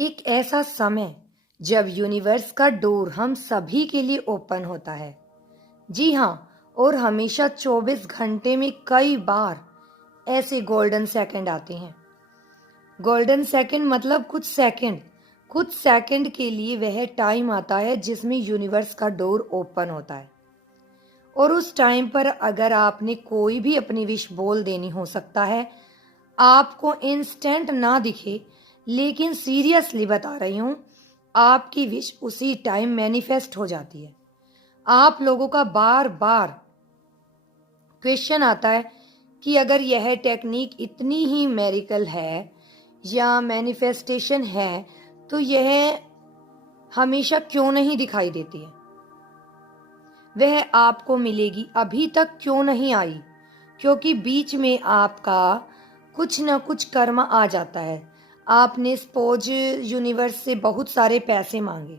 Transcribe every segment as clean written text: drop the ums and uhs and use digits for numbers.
एक ऐसा समय जब यूनिवर्स का डोर हम सभी के लिए ओपन होता है। जी हाँ, और हमेशा 24 घंटे में कई बार ऐसे गोल्डन सेकंड आते हैं। गोल्डन सेकंड मतलब कुछ सेकंड के लिए वह टाइम आता है जिसमें यूनिवर्स का डोर ओपन होता है। और उस टाइम पर अगर आपने कोई भी अपनी विश बोल देनी हो सकता है, आपको इंस्टेंट ना दिखे, लेकिन सीरियसली बता रही हूँ, आपकी विश उसी टाइम मैनिफेस्ट हो जाती है। आप लोगों का बार बार क्वेश्चन आता है कि अगर यह टेक्निक इतनी ही मेरिकल है या मैनिफेस्टेशन है तो यह हमेशा क्यों नहीं दिखाई देती है, वह आपको मिलेगी अभी तक क्यों नहीं आई? क्योंकि बीच में आपका कुछ ना कुछ कर्म आ जाता है। आपने सपोज यूनिवर्स से बहुत सारे पैसे मांगे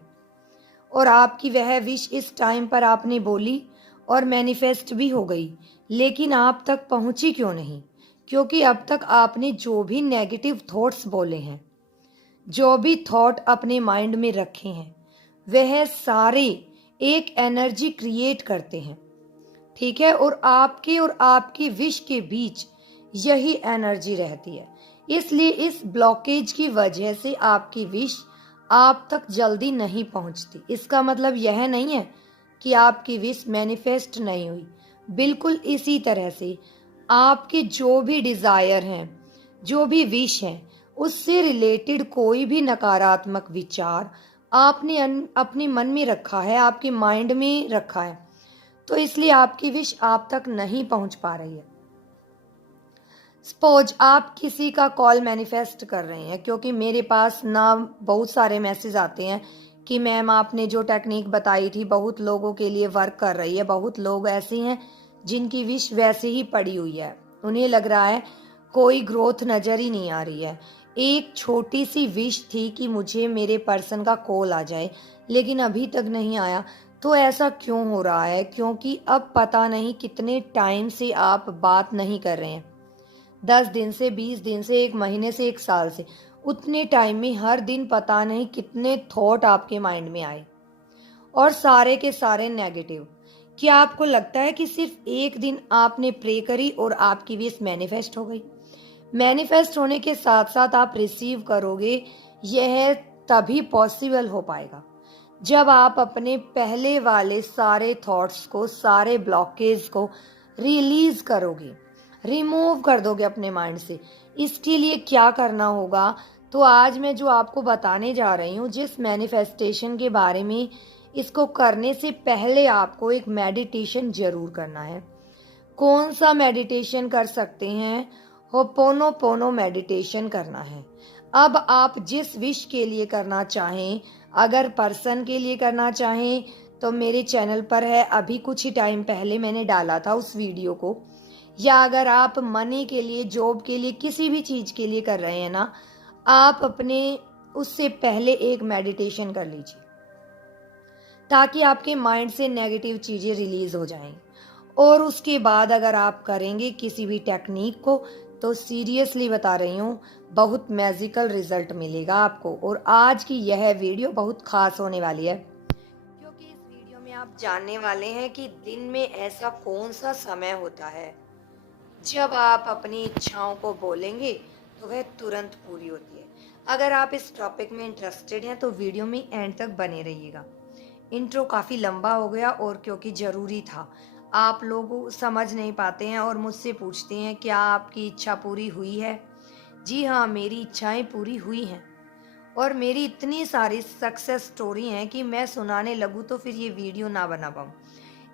और आपकी वह विश इस टाइम पर आपने बोली और मैनिफेस्ट भी हो गई, लेकिन आप तक पहुंची क्यों नहीं? क्योंकि अब तक आपने जो भी नेगेटिव थॉट्स बोले हैं, जो भी थॉट अपने माइंड में रखे हैं, वह सारे एक एनर्जी क्रिएट करते हैं। ठीक है, और आपकी विश के बीच यही एनर्जी रहती है। इसलिए इस ब्लॉकेज की वजह से आपकी विश आप तक जल्दी नहीं पहुंचती। इसका मतलब यह नहीं है कि आपकी विश मैनिफेस्ट नहीं हुई। बिल्कुल इसी तरह से आपके जो भी डिजायर हैं, जो भी विश हैं, उससे रिलेटेड कोई भी नकारात्मक विचार आपने अपने मन में रखा है, आपके माइंड में रखा है, तो इसलिए आपकी विश आप तक नहीं पहुंच पा रही है। सपोज आप किसी का कॉल मैनिफेस्ट कर रहे हैं, क्योंकि मेरे पास ना बहुत सारे मैसेज आते हैं कि मैम आपने जो टेक्निक बताई थी बहुत लोगों के लिए वर्क कर रही है। बहुत लोग ऐसे हैं जिनकी विश वैसे ही पड़ी हुई है, उन्हें लग रहा है कोई ग्रोथ नज़र ही नहीं आ रही है। एक छोटी सी विश थी कि मुझे मेरे पर्सन का कॉल आ जाए, लेकिन अभी तक नहीं आया। तो ऐसा क्यों हो रहा है? क्योंकि अब पता नहीं कितने टाइम से आप बात नहीं कर रहे हैं, 10 दिन से, 20 दिन से, 1 महीने से, 1 साल से। उतने टाइम में हर दिन पता नहीं कितने थॉट आपके माइंड में आए और सारे के सारे नेगेटिव। क्या आपको लगता है कि सिर्फ एक दिन आपने प्रे करी और आपकी विश मैनिफेस्ट हो गई? मैनिफेस्ट होने के साथ साथ आप रिसीव करोगे, यह तभी पॉसिबल हो पाएगा जब आप अपने पहले वाले सारे थॉट्स को, सारे ब्लॉकेज को रिलीज करोगे, रिमूव कर दोगे अपने माइंड से। इसके लिए क्या करना होगा, तो आज मैं जो आपको बताने जा रही हूँ जिस मैनिफेस्टेशन के बारे में, इसको करने से पहले आपको एक मेडिटेशन जरूर करना है। कौन सा मेडिटेशन कर सकते हैं? होपोनोपोनो मेडिटेशन करना है। अब आप जिस विश के लिए करना चाहें, अगर पर्सन के लिए करना चाहें तो मेरे चैनल पर है, अभी कुछ ही टाइम पहले मैंने डाला था उस वीडियो को। या अगर आप मनी के लिए, जॉब के लिए, किसी भी चीज़ के लिए कर रहे हैं ना, आप अपने उससे पहले एक मेडिटेशन कर लीजिए ताकि आपके माइंड से नेगेटिव चीज़ें रिलीज हो जाएं। और उसके बाद अगर आप करेंगे किसी भी टेक्निक को, तो सीरियसली बता रही हूँ, बहुत मैजिकल रिजल्ट मिलेगा आपको। और आज की यह वीडियो बहुत खास होने वाली है, क्योंकि इस वीडियो में आप जानने वाले हैं कि दिन में ऐसा कौन सा समय होता है जब आप अपनी इच्छाओं को बोलेंगे तो वह तुरंत पूरी होती है। अगर आप इस टॉपिक में इंटरेस्टेड हैं तो वीडियो में एंड तक बने रहिएगा। इंट्रो काफ़ी लंबा हो गया और क्योंकि ज़रूरी था, आप लोग समझ नहीं पाते हैं और मुझसे पूछते हैं क्या आपकी इच्छा पूरी हुई है? जी हाँ, मेरी इच्छाएं पूरी हुई हैं और मेरी इतनी सारी सक्सेस स्टोरी हैं कि मैं सुनाने लगूँ तो फिर ये वीडियो ना बना पाऊँ,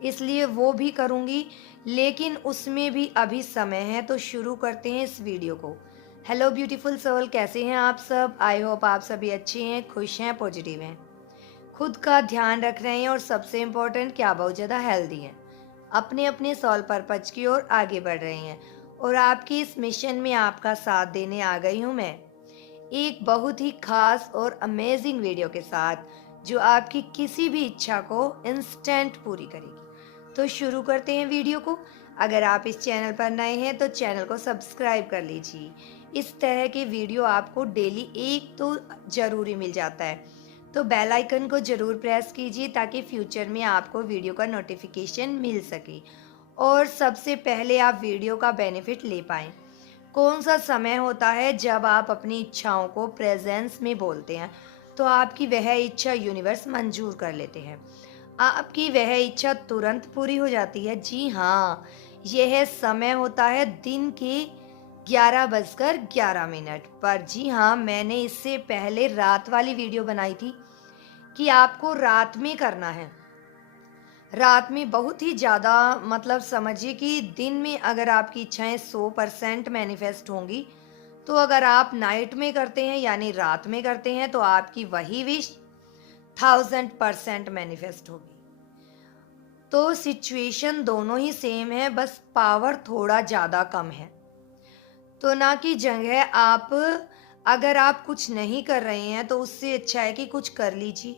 इसलिए वो भी करूँगी, लेकिन उसमें भी अभी समय है। तो शुरू करते हैं इस वीडियो को। हेलो ब्यूटीफुल सोल, कैसे हैं आप सब? आई होप आप सभी अच्छे हैं, खुश हैं, पॉजिटिव हैं, खुद का ध्यान रख रहे हैं और सबसे इम्पोर्टेंट क्या, बहुत ज़्यादा हेल्दी हैं, अपने अपने सोल पर्पज की ओर आगे बढ़ रहे हैं। और आपकी इस मिशन में आपका साथ देने आ गई हूँ मैं, एक बहुत ही खास और अमेजिंग वीडियो के साथ, जो आपकी किसी भी इच्छा को इंस्टेंट पूरी करेगी। तो शुरू करते हैं वीडियो को। अगर आप इस चैनल पर नए हैं तो चैनल को सब्सक्राइब कर लीजिए, इस तरह के वीडियो आपको डेली एक तो ज़रूरी मिल जाता है। तो बेल आइकन को ज़रूर प्रेस कीजिए ताकि फ्यूचर में आपको वीडियो का नोटिफिकेशन मिल सके और सबसे पहले आप वीडियो का बेनिफिट ले पाएँ। कौन सा समय होता है जब आप अपनी इच्छाओं को प्रेजेंस में बोलते हैं, तो आपकी वह इच्छा यूनिवर्स मंजूर कर लेते हैं। आपकी वह इच्छा तुरंत पूरी हो जाती है। जी हाँ, यह समय होता है दिन के 11:11 पर। जी हाँ, मैंने इससे पहले रात वाली वीडियो बनाई थी कि आपको रात में करना है। रात में बहुत ही ज़्यादा, मतलब समझिए कि दिन में अगर आपकी इच्छाएं 100% मैनिफेस्ट होंगी, तो अगर आप नाइट में करते हैं यानी रात में करते हैं तो आपकी वही विश 1000% मैनिफेस्ट होगी। तो सिचुएशन दोनों ही सेम है, बस पावर थोड़ा ज़्यादा कम है। तो ना कि जगह आप, अगर आप कुछ नहीं कर रहे हैं तो उससे अच्छा है कि कुछ कर लीजिए।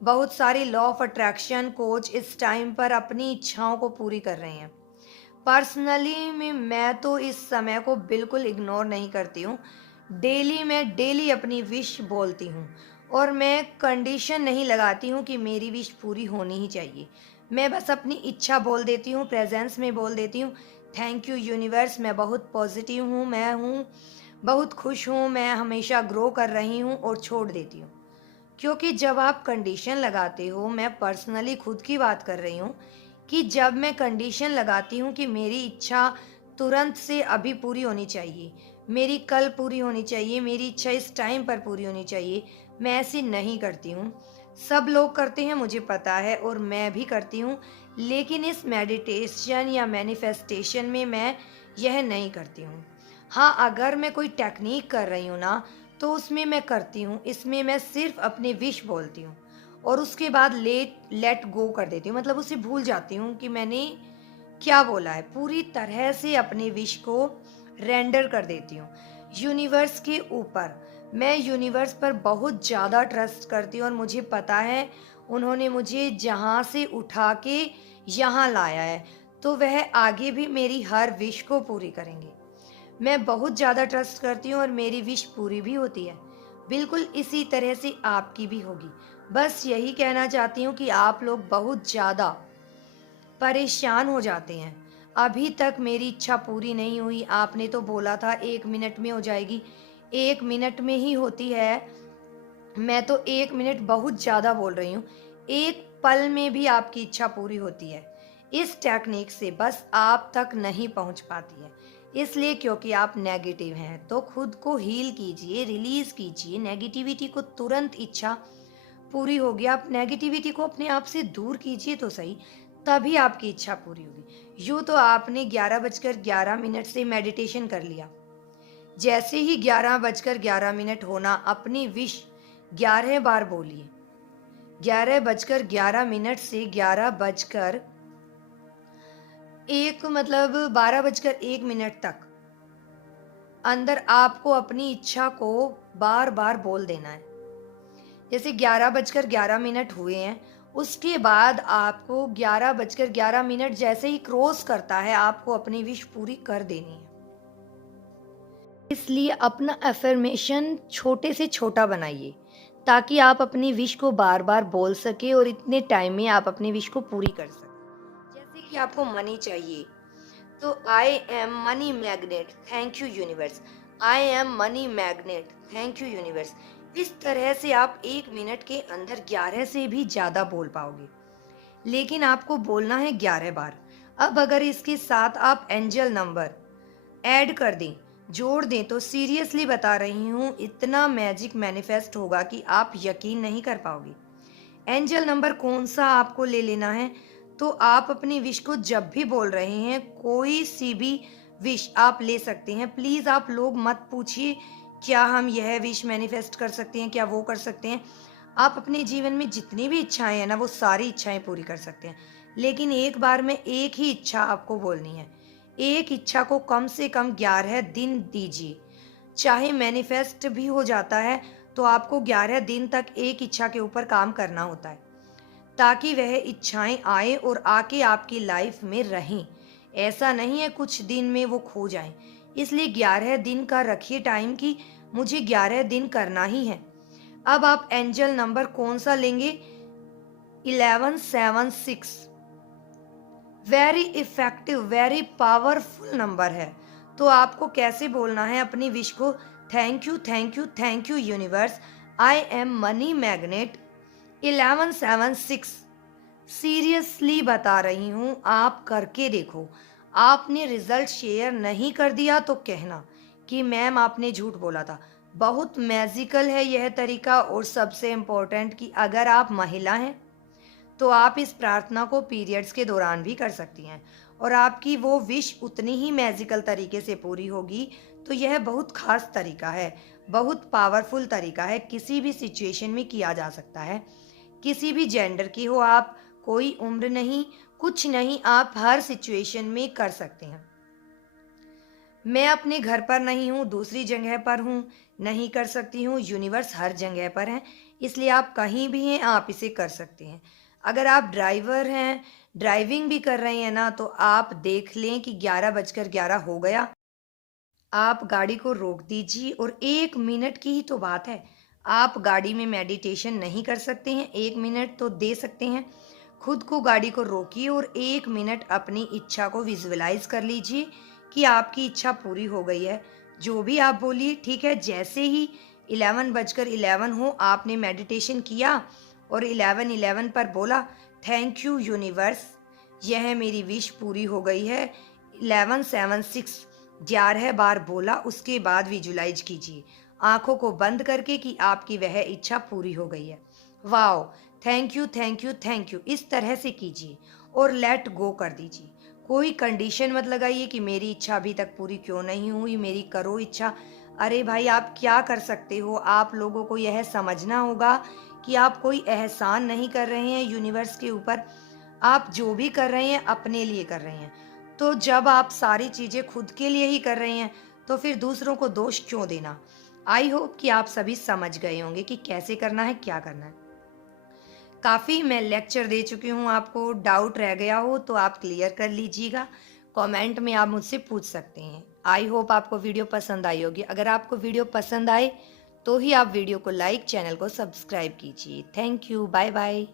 बहुत सारे लॉ ऑफ अट्रैक्शन कोच इस टाइम पर अपनी इच्छाओं को पूरी कर रहे हैं। पर्सनली में मैं तो इस समय को बिल्कुल इग्नोर नहीं करती हूँ। मैं डेली अपनी विश बोलती हूँ और मैं कंडीशन नहीं लगाती हूँ कि मेरी विश पूरी होनी ही चाहिए। मैं बस अपनी इच्छा बोल देती हूँ, प्रेजेंस में बोल देती हूँ, थैंक यू यूनिवर्स, मैं बहुत पॉजिटिव हूँ, मैं हूँ बहुत खुश हूँ, मैं हमेशा ग्रो कर रही हूँ, और छोड़ देती हूँ। क्योंकि जब आप कंडीशन लगाते हो, मैं पर्सनली खुद की बात कर रही हूँ, कि जब मैं कंडीशन लगाती हूँ कि मेरी इच्छा तुरंत से अभी पूरी होनी चाहिए, मेरी कल पूरी होनी चाहिए, मेरी इच्छा इस टाइम पर पूरी होनी चाहिए, मैं ऐसी नहीं करती हूँ। सब लोग करते हैं, मुझे पता है, और मैं भी करती हूँ, लेकिन इस मेडिटेशन या मैनिफेस्टेशन में मैं यह नहीं करती हूँ। हाँ, अगर मैं कोई टेक्निक कर रही हूँ ना, तो उसमें मैं करती हूँ। इसमें मैं सिर्फ अपनी विश बोलती हूँ और उसके बाद लेट गो कर देती हूँ, मतलब उसे भूल जाती हूँ कि मैंने क्या बोला है। पूरी तरह से अपनी विश को रेंडर कर देती हूँ यूनिवर्स के ऊपर। मैं यूनिवर्स पर बहुत ज़्यादा ट्रस्ट करती हूँ और मुझे पता है उन्होंने मुझे जहाँ से उठा के यहाँ लाया है, तो वह आगे भी मेरी हर विश को पूरी करेंगे। मैं बहुत ज़्यादा ट्रस्ट करती हूँ और मेरी विश पूरी भी होती है। बिल्कुल इसी तरह से आपकी भी होगी। बस यही कहना चाहती हूँ कि आप लोग बहुत ज़्यादा परेशान हो जाते हैं। अभी तक मेरी इच्छा पूरी नहीं हुई, आपने तो बोला था 1 मिनट में हो जाएगी। 1 मिनट में ही होती है। मैं तो 1 मिनट बहुत ज़्यादा बोल रही हूँ। 1 पल में भी आपकी इच्छा पूरी होती है। इस टेक्निक से बस आप तक नहीं पहुँच पाती है। इसलिए क्योंकि आप नेगेटिव हैं, तो खुद को हील कीजिए, रिलीज़ कीजिए नेगेटिविटी को। तुरंत इच्छा पूरी होगी। आप नेगेटिविटी को अपने आप से दूर कीजिए तो सही, तभी आपकी इच्छा पूरी होगी। यूँ तो आपने 11:11 से मेडिटेशन कर लिया। जैसे ही 11:11 होना, अपनी विश 11 बार बोलिए। 11:11 से 11 बजकर एक, मतलब 12:01 तक अंदर आपको अपनी इच्छा को बार बार बोल देना है। जैसे 11:11 हुए हैं, उसके बाद आपको 11:11 जैसे ही क्रॉस करता है, आपको अपनी विश पूरी कर देनी है। इसलिए अपना अफर्मेशन छोटे से छोटा बनाइए, ताकि आप अपनी विश को बार बार बोल सके और इतने टाइम में आप अपनी विश को पूरी कर सकें। जैसे कि आपको मनी चाहिए, तो I am money magnet, thank you universe. I am money magnet, thank you universe. इस तरह से आप 1 मिनट के अंदर 11 से भी ज़्यादा बोल पाओगे, लेकिन आपको बोलना है 11 बार। अब अगर इसके साथ आप एंजल नंबर ऐड कर दें, जोड़ दें, तो सीरियसली बता रही हूँ, इतना मैजिक मैनिफेस्ट होगा कि आप यकीन नहीं कर पाओगे। एंजल नंबर कौन सा आपको ले लेना है, तो आप अपनी विश को जब भी बोल रहे हैं, कोई सी भी विश आप ले सकते हैं। प्लीज़ आप लोग मत पूछिए क्या हम यह विश मैनिफेस्ट कर सकते हैं, क्या वो कर सकते हैं। आप अपने जीवन में जितनी भी इच्छाएं हैं ना, वो सारी इच्छाएं पूरी कर सकते हैं, लेकिन एक बार में एक ही इच्छा आपको बोलनी है। एक इच्छा को कम से कम 11 दिन दीजिए। चाहे मैनिफेस्ट भी हो जाता है, तो आपको 11 दिन तक एक इच्छा के ऊपर काम करना होता है, ताकि वह इच्छाएं आए और आके आपकी लाइफ में रहें। ऐसा नहीं है कुछ दिन में वो खो जाएं। इसलिए 11 दिन का रखिए टाइम कि मुझे 11 दिन करना ही है। अब आप एंजल नंबर कौन सा लेंगे? 1176 very effective, very powerful number है। तो आपको कैसे बोलना है अपनी विश को? Thank you, thank you, thank you universe, I am money magnet 1176। Seriously बता रही हूँ, आप करके देखो। आपने रिजल्ट शेयर नहीं कर दिया तो कहना कि मैम आपने झूठ बोला था। बहुत मैजिकल है यह तरीका। और सबसे इम्पोर्टेंट कि अगर आप महिला हैं तो आप इस प्रार्थना को पीरियड्स के दौरान भी कर सकती हैं और आपकी वो विश उतनी ही मैजिकल तरीके से पूरी होगी। तो यह बहुत खास तरीका है, बहुत पावरफुल तरीका है, किसी भी सिचुएशन में किया जा सकता है। किसी भी जेंडर की हो आप, कोई उम्र नहीं, कुछ नहीं, आप हर सिचुएशन में कर सकते हैं। मैं अपने घर पर नहीं हूँ, दूसरी जगह पर हूँ, नहीं कर सकती हूँ। यूनिवर्स हर जगह पर है, इसलिए आप कहीं भी हैं आप इसे कर सकते हैं। अगर आप ड्राइवर हैं, ड्राइविंग भी कर रहे हैं ना, तो आप देख लें कि 11:11 हो गया। आप गाड़ी को रोक दीजिए और 1 मिनट की ही तो बात है। आप गाड़ी में मेडिटेशन नहीं कर सकते हैं, 1 मिनट तो दे सकते हैं। खुद को गाड़ी को रोकिए और 1 मिनट अपनी इच्छा को विजुअलाइज कर लीजिए कि आपकी इच्छा पूरी हो गई है। जो भी आप बोलिए, ठीक है। जैसे ही 11:11 हो, आपने मेडिटेशन किया और 11:11 पर बोला थैंक यू यूनिवर्स, यह मेरी विश पूरी हो गई है। 1176 11 बार बोला, उसके बाद विजुलाइज कीजिए आंखों को बंद करके कि आपकी वह इच्छा पूरी हो गई है। Wow, thank you, thank you, thank you. इस तरह से कीजिए और लेट गो कर दीजिए। कोई कंडीशन मत लगाइए कि मेरी इच्छा अभी तक पूरी क्यों नहीं हुई, मेरी करो इच्छा। अरे भाई, आप क्या कर सकते हो? आप लोगों को यह समझना होगा कि आप कोई एहसान नहीं कर रहे हैं यूनिवर्स के ऊपर। आप जो भी कर रहे हैं अपने लिए कर रहे हैं। तो जब आप सारी चीज़ें खुद के लिए ही कर रहे हैं तो फिर दूसरों को दोष क्यों देना? आई होप कि आप सभी समझ गए होंगे कि कैसे करना है, क्या करना है। काफ़ी मैं लेक्चर दे चुकी हूँ आपको, डाउट रह गया हो तो आप क्लियर कर लीजिएगा। कमेंट में आप मुझसे पूछ सकते हैं। आई होप आपको वीडियो पसंद आई होगी। अगर आपको वीडियो पसंद आए तो ही आप वीडियो को लाइक, चैनल को सब्सक्राइब कीजिए। Thank you, bye bye.